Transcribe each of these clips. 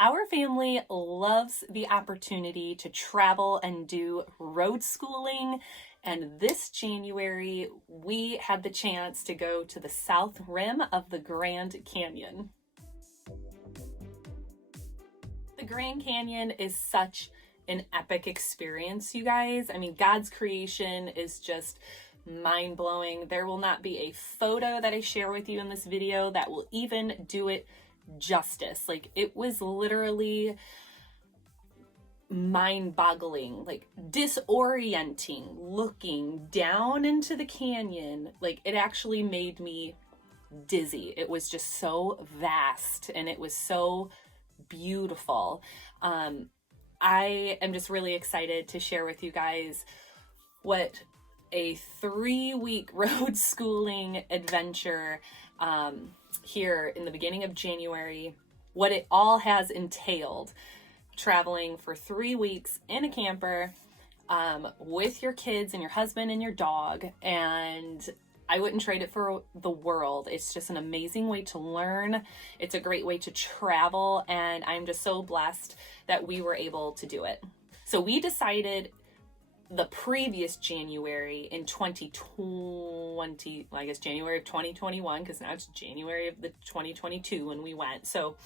Our family loves the opportunity to travel and do road schooling, and this January we had the chance to go to the south rim of the Grand Canyon. The Grand Canyon is such an epic experience, you guys. I mean, God's creation is just mind-blowing. There will not be a photo that I share with you in this video that will even do it justice. Like, it was literally mind-boggling, like disorienting, looking down into the canyon. Like, it actually made me dizzy. It was just so vast and it was so beautiful. I am just really excited to share with you guys what a 3-week road schooling adventure here in the beginning of January, what it all has entailed. Traveling for 3 weeks in a camper with your kids and your husband and your dog, and I wouldn't trade it for the world. It's just an amazing way to learn. It's a great way to travel, and I'm just so blessed that we were able to do it. So we decided the previous January in 2020, well, I guess January of 2021, because now it's January of the 2022 when we went. So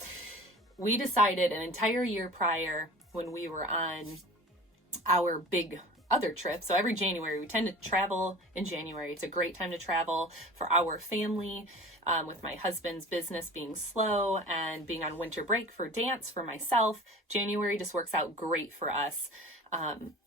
we decided an entire year prior, when we were on our big other trip. So every January, we tend to travel in January. It's a great time to travel for our family, with my husband's business being slow and being on winter break for dance for myself. January just works out great for us.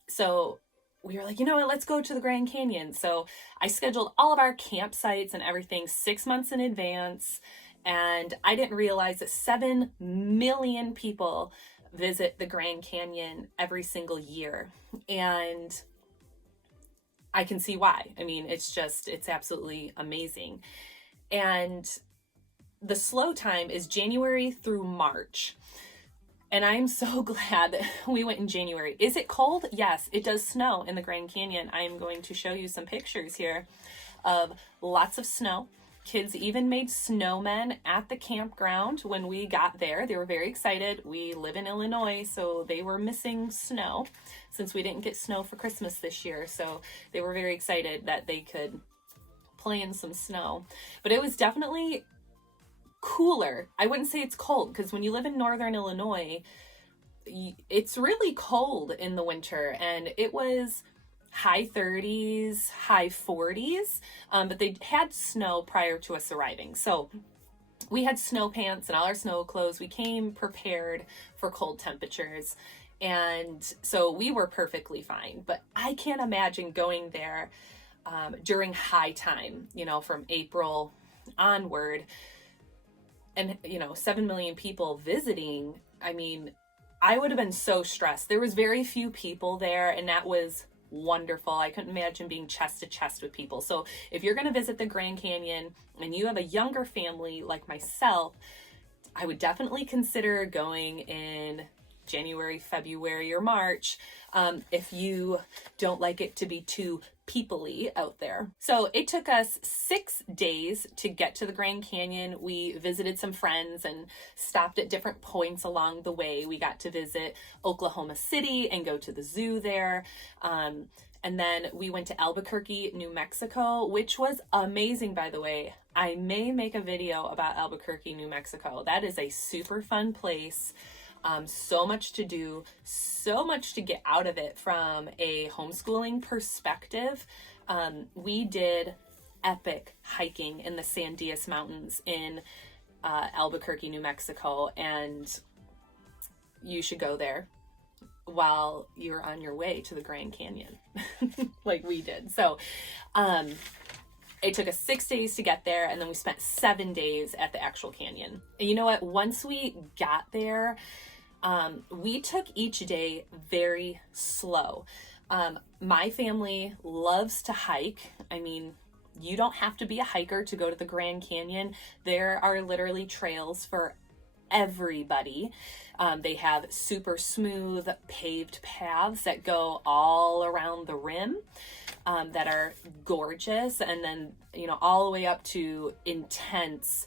So we were like, you know what, let's go to the Grand Canyon. So I scheduled all of our campsites and everything 6 months in advance. And I didn't realize that 7 million people visit the Grand Canyon every single year. And I can see why. I mean, it's absolutely amazing. And the slow time is January through March. And I'm so glad that we went in January. Is it cold? Yes, it does snow in the Grand Canyon. I'm going to show you some pictures here of lots of snow. Kids even made snowmen at the campground when we got there. They were very excited. We live in Illinois, so they were missing snow since we didn't get snow for Christmas this year. So they were very excited that they could play in some snow. But it was definitely cooler. I wouldn't say it's cold, because when you live in northern Illinois, it's really cold in the winter, and it was high 30s, high 40s, but they had snow prior to us arriving. So we had snow pants and all our snow clothes. We came prepared for cold temperatures, and so we were perfectly fine. But I can't imagine going there during high time, from April onward, and 7 million people visiting. I mean, I would have been so stressed. There was very few people there, and that was wonderful. I couldn't imagine being chest to chest with people. So if you're going to visit the Grand Canyon and you have a younger family like myself, I would definitely consider going in January, February, or March, if you don't like it to be too people-y out there. So it took us 6 days to get to the Grand Canyon. We visited some friends and stopped at different points along the way. We got to visit Oklahoma City and go to the zoo there. And then we went to Albuquerque, New Mexico, which was amazing, by the way. I may make a video about Albuquerque, New Mexico. That is a super fun place. So much to do, so much to get out of it from a homeschooling perspective. We did epic hiking in the Sandias Mountains in Albuquerque, New Mexico, and you should go there while you're on your way to the Grand Canyon, like we did. So it took us 6 days to get there, and then we spent 7 days at the actual canyon. And you know what? Once we got there, we took each day very slow. My family loves to hike. I mean, you don't have to be a hiker to go to the Grand Canyon. There are literally trails for everybody. They have super smooth paved paths that go all around the rim, that are gorgeous. And then, all the way up to intense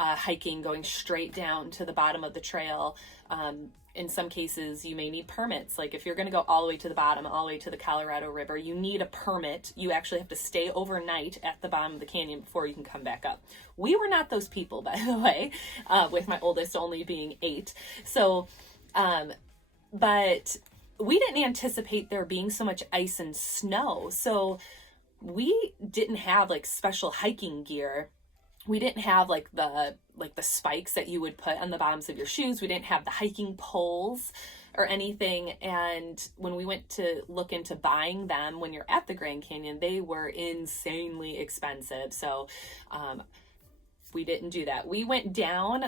hiking, going straight down to the bottom of the trail. In some cases, you may need permits. Like if you're going to go all the way to the bottom, all the way to the Colorado River, you need a permit. You actually have to stay overnight at the bottom of the canyon before you can come back up. We were not those people, by the way, with my oldest only being 8. So, but we didn't anticipate there being so much ice and snow. So we didn't have like special hiking gear. We didn't have like the spikes that you would put on the bottoms of your shoes. We didn't have the hiking poles or anything. And when we went to look into buying them when you're at the Grand Canyon, they were insanely expensive. So we didn't do that. We went down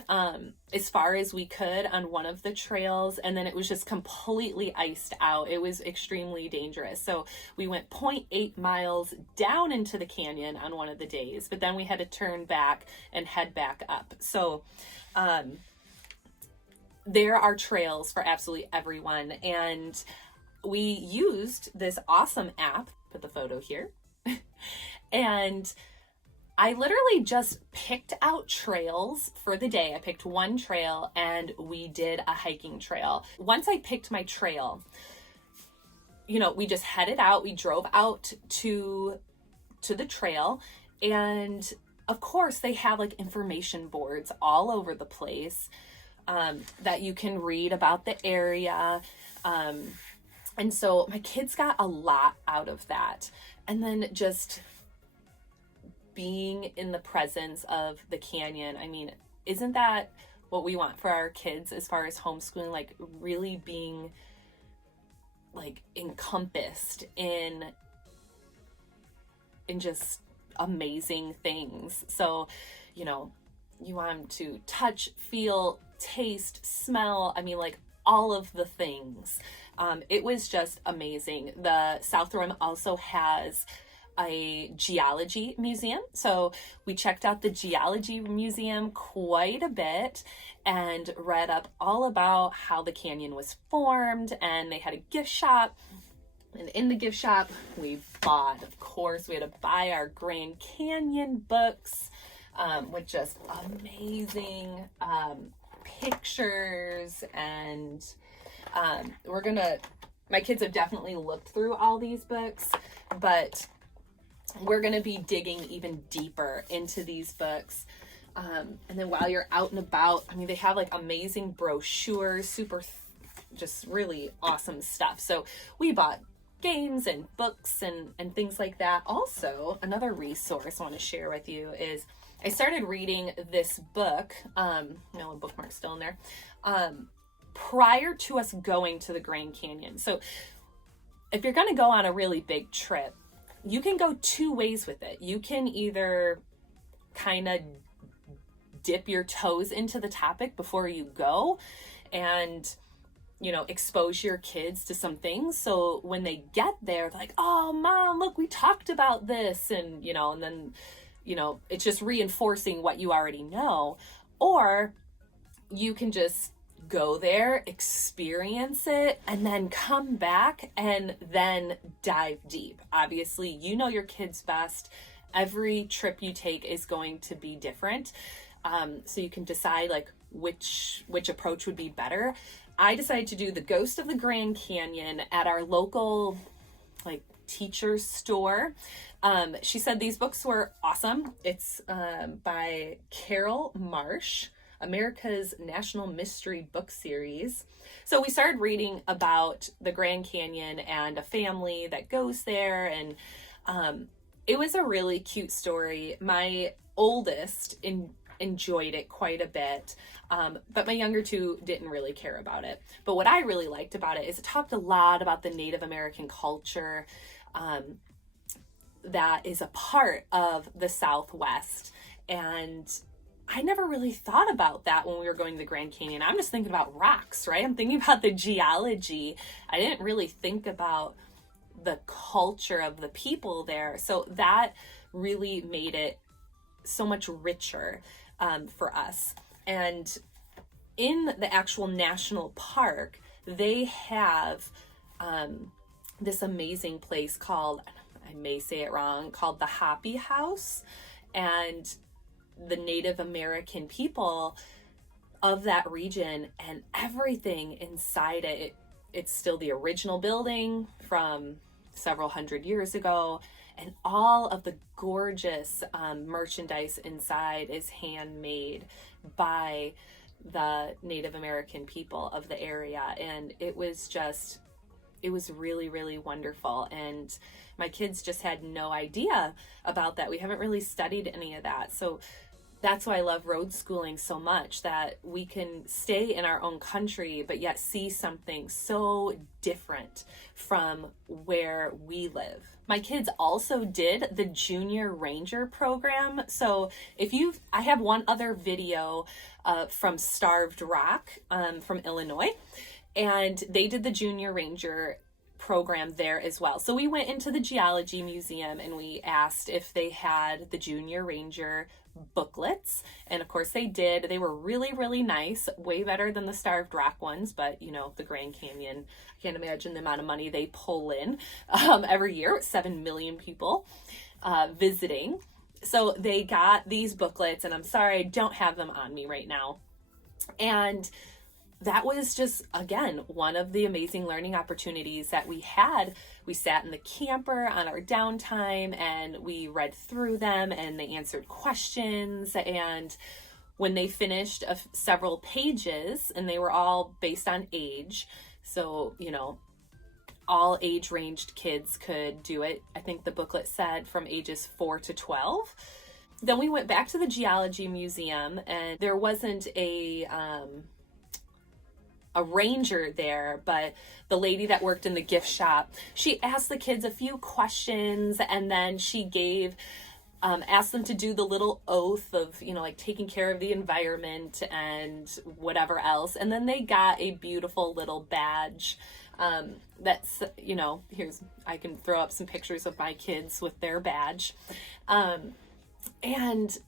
as far as we could on one of the trails, and then it was just completely iced out. It was extremely dangerous. So we went 0.8 miles down into the canyon on one of the days, but then we had to turn back and head back up. So there are trails for absolutely everyone. And we used this awesome app, put the photo here, and I literally just picked out trails for the day. I picked one trail and we did a hiking trail. Once I picked my trail, we just headed out. We drove out to the trail, and of course they have like information boards all over the place that you can read about the area. And so my kids got a lot out of that. And then just being in the presence of the canyon. I mean, isn't that what we want for our kids as far as homeschooling? Like really being like encompassed in just amazing things. So, you want them to touch, feel, taste, smell. I mean, like all of the things. It was just amazing. The South Rim also has a geology museum. So we checked out the Geology Museum quite a bit and read up all about how the canyon was formed, and they had a gift shop. And in the gift shop, we bought, of course, we had to buy our Grand Canyon books with just amazing pictures. And my kids have definitely looked through all these books, but we're going to be digging even deeper into these books. And then while you're out and about, I mean, they have like amazing brochures, just really awesome stuff. So we bought games and books and things like that. Also, another resource I want to share with you is I started reading this book, the bookmark's still in there, prior to us going to the Grand Canyon. So if you're going to go on a really big trip, you can go 2 ways with it. You can either kind of dip your toes into the topic before you go and, expose your kids to some things. So when they get there, they're like, oh, Mom, look, we talked about this. And, and then, it's just reinforcing what you already know. Or you can just go there, experience it, and then come back and then dive deep. Obviously, your kids best. Every trip you take is going to be different. So you can decide like which approach would be better. I decided to do the Ghost of the Grand Canyon at our local like teacher's store. She said these books were awesome. It's by Carol Marsh, America's National Mystery Book Series. So we started reading about the Grand Canyon and a family that goes there, and it was a really cute story. My oldest enjoyed it quite a bit, but my younger 2 didn't really care about it. But what I really liked about it is it talked a lot about the Native American culture that is a part of the Southwest, and I never really thought about that when we were going to the Grand Canyon. I'm just thinking about rocks, right? I'm thinking about the geology. I didn't really think about the culture of the people there. So that really made it so much richer for us. And in the actual national park, they have this amazing place called, I may say it wrong, called the Hoppy House. And the Native American people of that region, and everything inside it. It's still the original building from several hundred years ago, and all of the gorgeous merchandise inside is handmade by the Native American people of the area. And it was really, really wonderful. And my kids just had no idea about that. We haven't really studied any of that. So that's why I love road schooling so much, that we can stay in our own country, but yet see something so different from where we live. My kids also did the Junior Ranger program. So I have one other video from Starved Rock from Illinois, and they did the Junior Ranger program there as well. So we went into the Geology Museum and we asked if they had the Junior Ranger booklets, and of course they did. They were really, really nice, way better than the Starved Rock ones, but the Grand Canyon, I can't imagine the amount of money they pull in every year with 7 million people visiting. So they got these booklets, and I'm sorry I don't have them on me right now. And that was just, again, one of the amazing learning opportunities that we had. We sat in the camper on our downtime and we read through them, and they answered questions. And when they finished several pages, and they were all based on age, so, all age-ranged kids could do it. I think the booklet said from ages 4 to 12. Then we went back to the Geology Museum, and there wasn't a ranger there, but the lady that worked in the gift shop, she asked the kids a few questions, and then she asked them to do the little oath of, taking care of the environment and whatever else. And then they got a beautiful little badge that's, I can throw up some pictures of my kids with their badge. And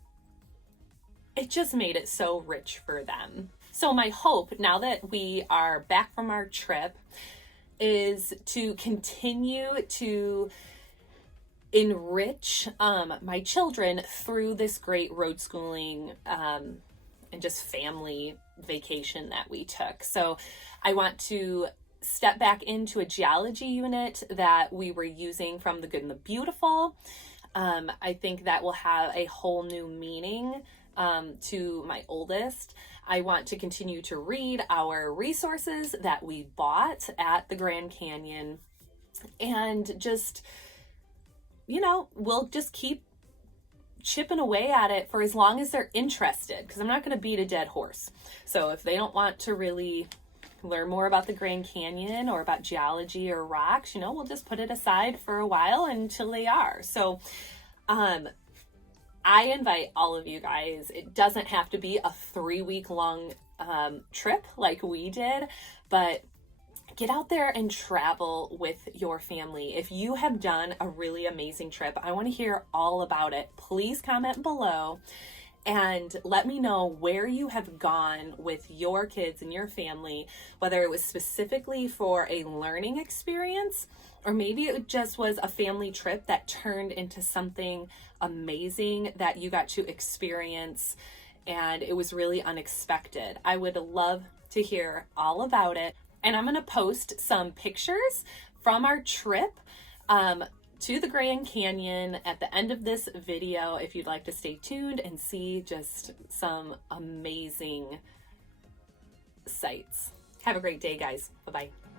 it just made it so rich for them. So my hope, now that we are back from our trip, is to continue to enrich my children through this great road schooling and just family vacation that we took. So I want to step back into a geology unit that we were using from The Good and the Beautiful. I think that will have a whole new meaning to my oldest. I want to continue to read our resources that we bought at the Grand Canyon, and just, we'll just keep chipping away at it for as long as they're interested, because I'm not going to beat a dead horse. So if they don't want to really learn more about the Grand Canyon or about geology or rocks, we'll just put it aside for a while until they are. So, I invite all of you guys. It doesn't have to be a 3-week long trip like we did, but get out there and travel with your family. If you have done a really amazing trip, I want to hear all about it. Please comment below and let me know where you have gone with your kids and your family, whether it was specifically for a learning experience, or maybe it just was a family trip that turned into something amazing that you got to experience and it was really unexpected. I would love to hear all about it. And I'm going to post some pictures from our trip to the Grand Canyon at the end of this video if you'd like to stay tuned and see just some amazing sights. Have a great day, guys. Bye-bye.